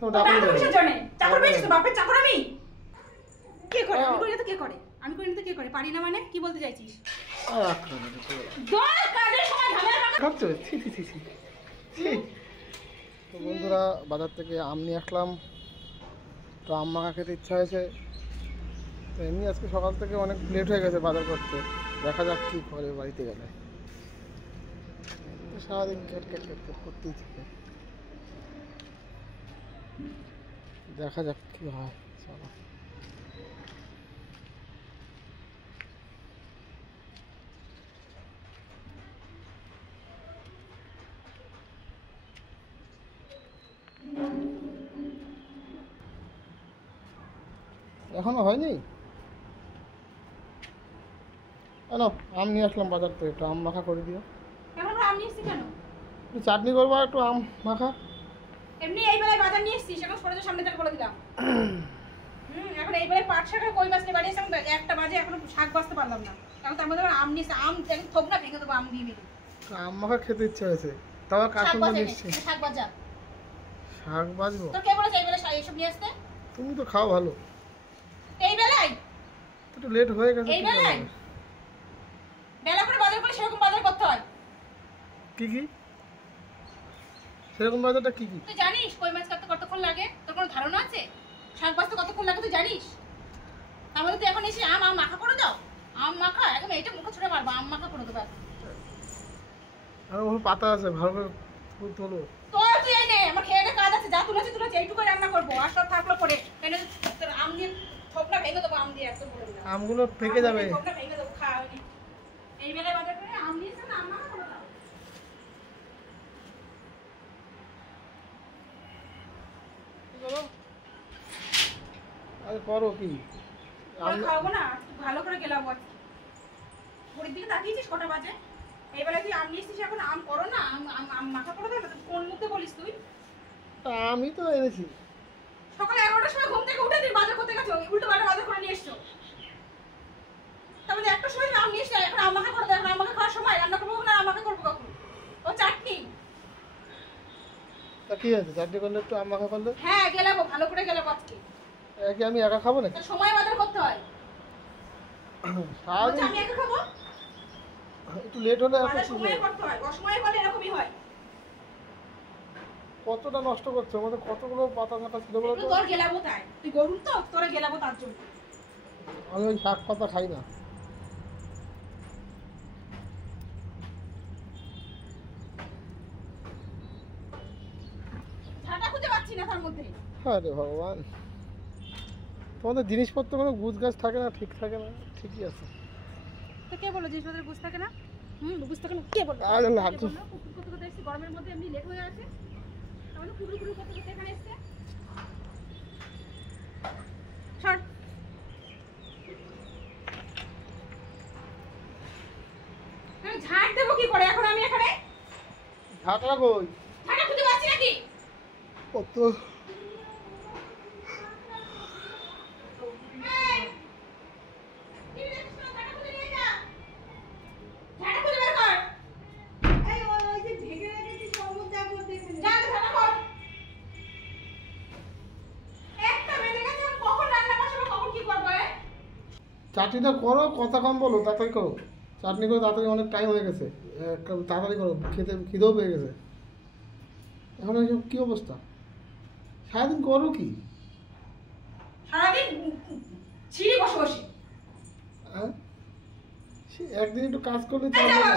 তো ডাকুন কিসের জন্য? চাকর পেয়েছিস তো, বাপের চাকর আমি। কে করে? আমি করি না তো কে করে? আমি করি না তো কে করে? পারি না মানে কি বলতে চাইছিস? দল কাজের সময় ঝামেলা খাচ্ছো? ছি ছি ছি ছি। তো বন্ধুরা বাজার থেকে আম নিয়ে আসলাম, তো আম মাখা খেতে ইচ্ছা হয়েছে। তো এমনি আজকে সকাল থেকে অনেক লেট হয়ে গেছে বাজার করতে, দেখা যাক কী করে বাড়িতে গেলে। সারাদিন কেট কেট কেট কেট করতেই থাকে, দেখা যাক কী হয়। চলো এখনো হয়নি। কেন আম নিয়ে আসলাম বাজার থেকে, একটু আম মাখা করে দিও। এখন আম নিয়ে এসেছিস কেন? একটু চাটনি করবো, একটু আম মাখা। এমনি এই বেলায় বাজার নিয়ে এসেছিস, এখন সরে সামনে থেকে বলে দিলাম। এখন এই বেলায় পাট শাক আর কই মাছ নিয়ে বাড়ি এসে একটা বাজে, এখনো শাক বাঁচতে পারলাম না। এখন তার মধ্যে আম নিয়ে আম থোপ না ভেঙে দেবো আম দিয়ে দিবি। আম মাখা খেতে ইচ্ছা হয়েছে, তাও কাকুন নিয়ে এসছি। শাক বাজা, শাক বাজবো? তো কে বলেছে এই বেলায় এইসব নিয়ে আসতে? তুমি তো খাও ভালো। এই বেলায় একটু লেট হয়ে গেছে। এই বেলায় বেলা করে বাজার করে সেরকম বাজার করতে হয়। কি কি সেরকম বাজারটা কি কি? তুই জানিস কই মাছ কাটতে কতক্ষণ লাগে? তোর কোনো ধারণা আছে? শাক বাজতে কতক্ষণ লাগে তুই জানিস? তার মধ্যে তুই এখন এসে আম মাখা করে দাও। আম মাখা একদম এইটা মুখে ছুঁড়ে মারবো, আম মাখা করে দেবো। আর ওর পাতা আছে, ভালো করে তোলো। তোর তুই এনে আমার খেয়ে কাজ আছে, যা তুলেছি এইটুকু রান্না করবো, আর সব থাকলো পরে আম দিয়ে থোপনা ভেঙে দেবো। আম দিয়ে একদম বলে দিলাম, আমগুলো ফেঁকে যাবে। থোপনা ভেঙে দেবো, খাওয়া হয়নি। এই বেলায় বাজার করে আম দিয়েছে না, আম মাখা করে দাও। আরে করো কি? খাওয়াবো না, ভালো করে গেলাম। ঘড়ির দিকে তাকিয়েছিস কটা বাজে? এই বেলায় তুই আম নিয়ে এসেছিস, এখন আম করো না, আম মাখা করে দেবে। কোন মুখে বলিস তুই? আমি তো এনেছি সকালে 11টার সময় ঘুম থেকে উঠে তুই বাজার করতে গেছো, উল্টো পাল্টা বাজার করে নিয়ে এসছো। তারপরে একটা সময় আম নিয়ে এসে এখন আম মাখা করে দেয়। আম মাখা খাওয়ার সময় রান্না করবো না, আম মাখা করবো কখন? ও চাটনি। তা কি আছে, চাটনি করলে একটু আম মাখা করলে? হ্যাঁ গেলাবো, ভালো করে গেলাবো আজকে। কি আমি একা খাবো নাকি? সময় বাজার করতে হয়। সারাদিন আমি একা খাবো? একটু লেট হলে সময় করতে হয়, অসময়ে হলে এরকমই হয়। কতটা নষ্ট করছো, আমাদের কতগুলো পাতা ফাতা ছিল বলো তো। তোর গেলাবো তাই, তুই গরুন তো তোরা গেলাবো তার জন্য। আমি ওই শাক পাতা খাই না। ঝাঁটা খুঁজে পাচ্ছি না তার মধ্যে। আরে ভগবান, তোমাদের জিনিসপত্র কোনো গুছ গাছ থাকে না, ঠিক থাকে না। ঠিকই আছে। তো কে বললো জিনিসপত্রের বুঝ থাকে না? বুঝ থাকে না কে বললো? আরে না, কুকুর করতে করতে এসেছি, গরমের মধ্যে এমনি লেট হয়ে আছে, তাহলে কুকুর কুকুর করতে করতে এখানে এসছে। সর। আমি ঝাঁট দেবো কি করে এখন? আমি এখানে ঝাঁটা কই? ঝাঁটা খুঁজে পাচ্ছি নাকি? কত চাটনিটা করো, কথা কম বলো, তাড়াতাড়ি করো। চাটনি করে তাড়াতাড়ি, অনেক টাইম হয়ে গেছে। তাড়াতাড়ি করো, খিদেও পেয়ে গেছে। এখন এইসব কী অবস্থা? সারাদিন করো কি? সারাদিন ছিঁড়ি বসে বসে। হ্যাঁ, একদিন একটু কাজ করলে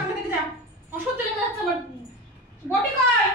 সামনে থেকে যা, অসহ্য লেগে যাচ্ছে আমার। বটি কই?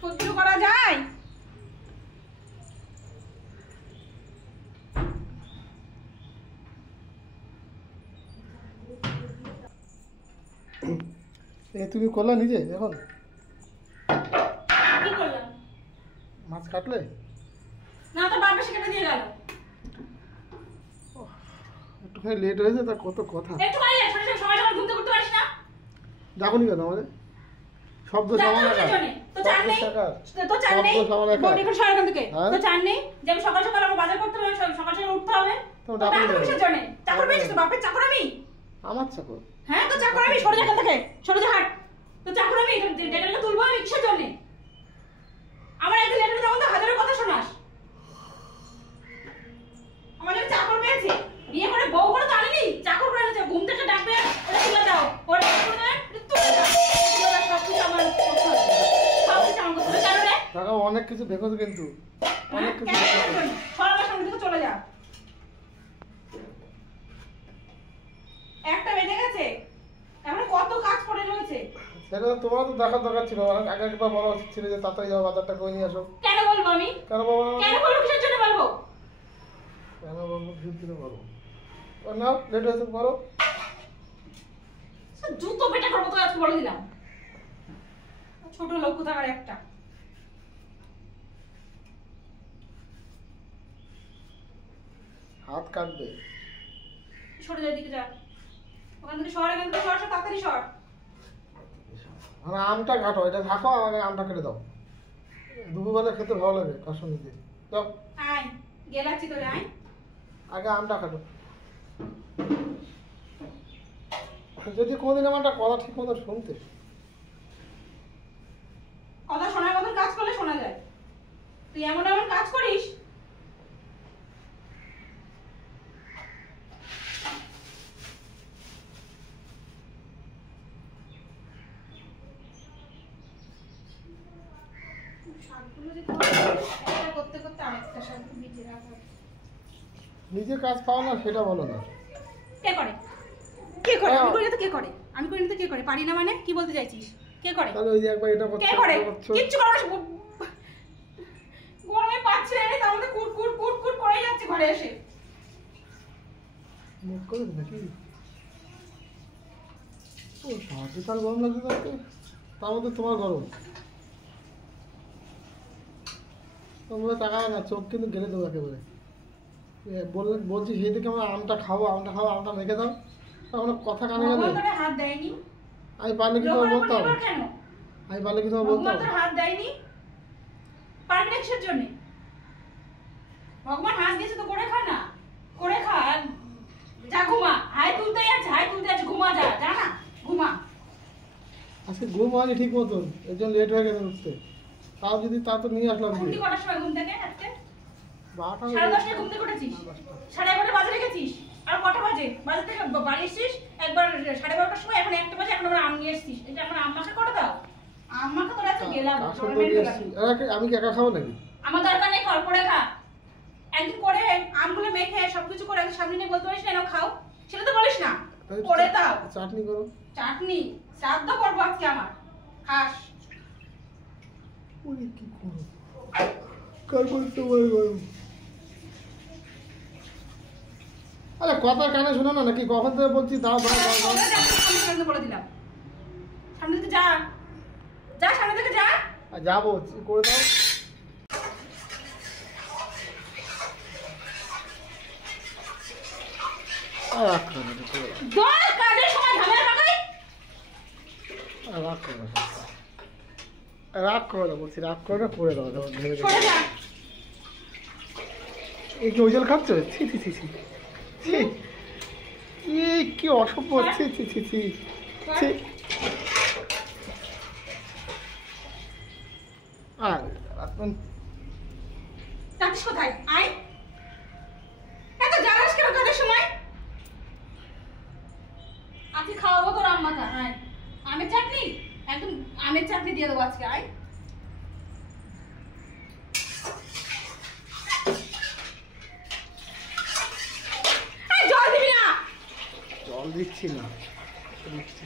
সহ্য করা যায়? তুমি করলা নিজে এখন? কি করলাম? মাছ কাটলে না, তো বাবা সেখানে দিয়ে গেল। একটুখানি লেট হয়েছে, তা কত কথা। একটু বাইরে সময় ঘুম থেকে উঠতে পারিস না? দেখোনি কেন আমাদের শব্দ সমান একা? তো চান নেই, তো চান নেই বডি কোন সরকার থেকে তো চান নেই যে আমি সকাল সকাল আমার বাজার করতে হবে, সকাল সকাল উঠতে হবে। তো ডাক্তার কিসের জন্য? চাকর পেয়েছিস তো, বাপের চাকর আমি। আমার চাকর? হ্যাঁ, তো চাকর আমি। সরে যা এখান থেকে, সরে যা, হাট। তো চাকর আমি, ডেটালটা তুলবো আমি কিসের জন্য? আমার একদিন দেখো অনেক কিছু দেখো কিন্তু অনেক কিছু কেন দেখো। করছো? সর আমার সামনে থেকে চলে যা। একটা বেজে গেছে, এখন কত কাজ পড়ে রয়েছে। সেটা তো তোমার তো দেখার দরকার ছিল, অনেক আগে একবার বলা উচিত ছিল যে তাড়াতাড়ি যাও বাজারটা করে নিয়ে আসো। কেন বলবো আমি? কেন বাবা? কেন বলবো? কিসের জন্য বলবো? কেন বলবো? কিছু দিনে বলবো। নাও লেট হয়েছে করো। জুতো পেটা করবো তো আজকে বলে দিলাম। ছোট লোক কোথাকার একটা। হাত কাটবে। সরে যা, দিকে যা। ওখান থেকে সর, এখান থেকে সর, তাড়াতাড়ি সর। মানে আমটা কাটো, এটা থাকো, আমাকে আমটা কেটে দাও। দুপুরবেলা খেতে ভালো লাগে কার সঙ্গে দিয়ে। যাও আয়, গেলাচ্ছি তোরে, আয়। আগে আমটা কাটো। যদি কোনোদিন আমার একটা কথা ঠিক মতো শুনতে। কথা শোনার মতন কাজ করলে শোনা যায়। তুই এমন এমন কাজ করিস। শাকগুলো যে একটা করতে করতে আরেকটা শাক ভিজে রাখা। নিজে কাজ পাও না সেটা বলো না। কে করে? কে করে? আমি করি না তো কে করে? আমি করি না তো কে করে? পারি না মানে কি বলতে চাইছিস? কে করে? তাহলে ওই যে একবার এটা করতে কে করে? করছো। কিচ্ছু করে না। গরমে পাচ্ছে রে, তার মধ্যে কুট কুট কুট কুট করে যাচ্ছে ঘরে এসে। মুখ করে নাকি? ও সাথে তার গরম লাগছে তাকে, তার মধ্যে তোমার গরম। তোমরা তাকাবে না, চোখ কিন্তু গেলে দেবো একেবারে। বলছি সেই থেকে আমরা আমটা খাবো, আমটা মেখে দাও। আমরা কথা কানে গেলে ভগবান তোরে হাত দেয়নি। আমি পারলে কি তোমার লোকের উপর বলতাম? নির্ভর কেন? আমি পারলে কি তোমার বলতাম? ভগবান তোর হাত দেয়নি। পারবি না কিসের জন্য? ভগবান হাত দিয়েছে তো করে খা না। করে খা। যা ঘুমা। হাই তুলতেই আছে, ঘুমা যা, যা না, ঘুমা। আজকে ঘুম হয়নি ঠিক মতন, এর জন্য লেট হয়ে গেছে উঠতে। তাও যদি তা তো নিয়ে আসলাম উঠলি দিয়ে। কটার সময় ঘুম থেকে আজকে? 12টা 10:30 ঘুম থেকে উঠেছিস। 11:30 বাজে রেখেছিস। আর কটা বাজে? বাজার থেকে বাড়ি এসেছিস একবার 12:30টার সময়, এখন 1টা বাজে, এখন আমরা আম নিয়ে এসেছিস। এটা এখন আম্মাকে করে দাও। আম্মাকে তোর আজকে গেলাম। আসল তো নিয়ে এসেছি। আমি কি একা খাবো নাকি? আমার দরকার নেই, খাও, করে খা। একদিন করে আমগুলো মেখে সবকিছু করে একদিন সামনে নিয়ে বলতে পারিস না, নাও খাও। সেটা তো বলিস না। করে দাও। চাটনি করো। চাটনি শ্রাদ্ধ করবো আজকে আমার। খাস। ওরে কি করো, কার করতে পারি গরম। আরে কথা কানে শোনো না নাকি? কখন থেকে বলছি দাও দাও দাও দাও। সামনে বলে দিলাম। সামনে থেকে যা, যা, সামনে থেকে যা। আর যাবো করে দাও। আর রাগ করো না, করে দাও। দোল কাজের সময় ঝামেলা লাগাই। আর রাগ করো না, রাগ করো না বলছি, রাগ করো না, করে দাও। ভেবে দেখো। সরে যা। এই কি ওই জল খাচ্ছ? ছি ছি ছি ছি ছি, কি অসভ্য। ছি ছি ছি ছি ছি। আর এখন যাচ্ছিস কোথায়? আয়। এত জ্বালাস কেন কাজের সময়? আজকে খাওয়াবো তোর আম্মাকে। আয়। আমের চাটনি, একদম আমের চাটনি দিয়ে দেবো আজকে। আয়। এই, জল দিবি না। জল দিচ্ছি না, দিচ্ছি।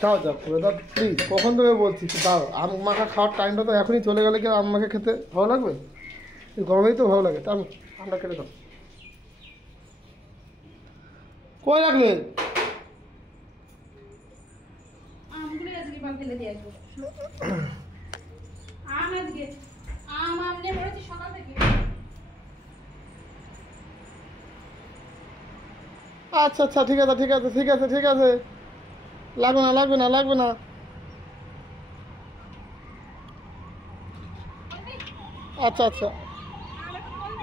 দাও দাও করে দাও প্লিজ। কখন থেকে বলছি দাও। আম মাখা খাওয়ার টাইমটা তো এখনই চলে গেলে কি আম মাখা খেতে ভালো লাগবে? এই গরমেই তো ভালো লাগে। তার আমরা কেটে দাও। কই রাখলে? আমগুলো আজকে বাল ফেলে দিয়ে আসবো। আম আজকে আম নিয়ে পড়েছি সকাল থেকে। আচ্ছা আচ্ছা ঠিক আছে ঠিক আছে ঠিক আছে ঠিক আছে। লাগবে না লাগবে না লাগবে না। আচ্ছা আচ্ছা,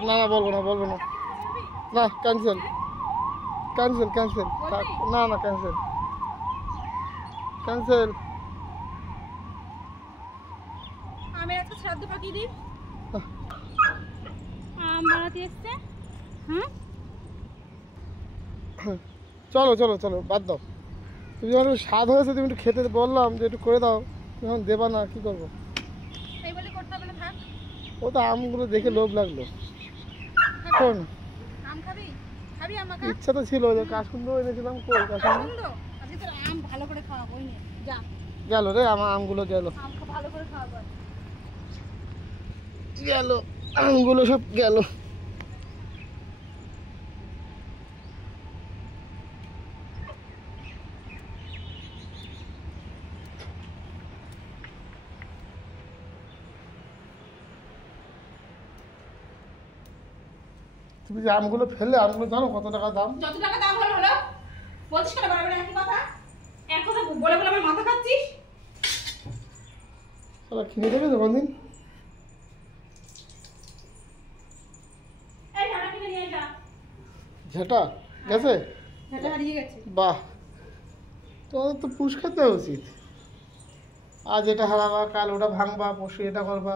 না না বলবো না বলবো না। না ক্যান্সেল ক্যান্সেল ক্যান্সেল। না না ক্যান্সেল ক্যান্সেল। আমের আজকে শ্রাদ্ধ পাকিয়ে দিই। আম বানাতে এসছে। হুম, চলো চলো চলো বাদ দাও। তুমি যখন একটু স্বাদ হয়েছে, তুমি একটু খেতে বললাম যে একটু করে দাও, এখন দেবা না কি করবো? এই বলে করতে হবে না, থাক। ও তো আমগুলো দেখে লোভ লাগলো। শোন, আম খাবি? খাবি আমাকে? ইচ্ছা তো ছিল, ওই যে কাশকুন্দ এনেছিলাম, কই কাশকুন্দ? সুন্দর। আজকে তোর আম ভালো করে খাওয়াবো, ওই নে, যা। গেল রে আমার আমগুলো, গেল আম ভালো করে খাওয়াবো। গেল আমগুলো সব গেল। তুমি যে আমগুলো ফেললে, আমগুলো জানো কত টাকা দাম? যত টাকা দাম হলো হলো, বলছিস কেন বারবার একই কথা? এক কথা বলে বলে আমার মাথা খাচ্ছিস। সারা কিনে দেবে তো কোনদিন? এই ঝাঁটা কিনে নিয়ে যা। ঝেটা গেছে? ঝাঁটা হারিয়ে গেছে। বাহ, তোমাদের তো পুরস্কার দেওয়া উচিত। আজ এটা হারাবা, কাল ওটা ভাঙবা, পরশু এটা করবা।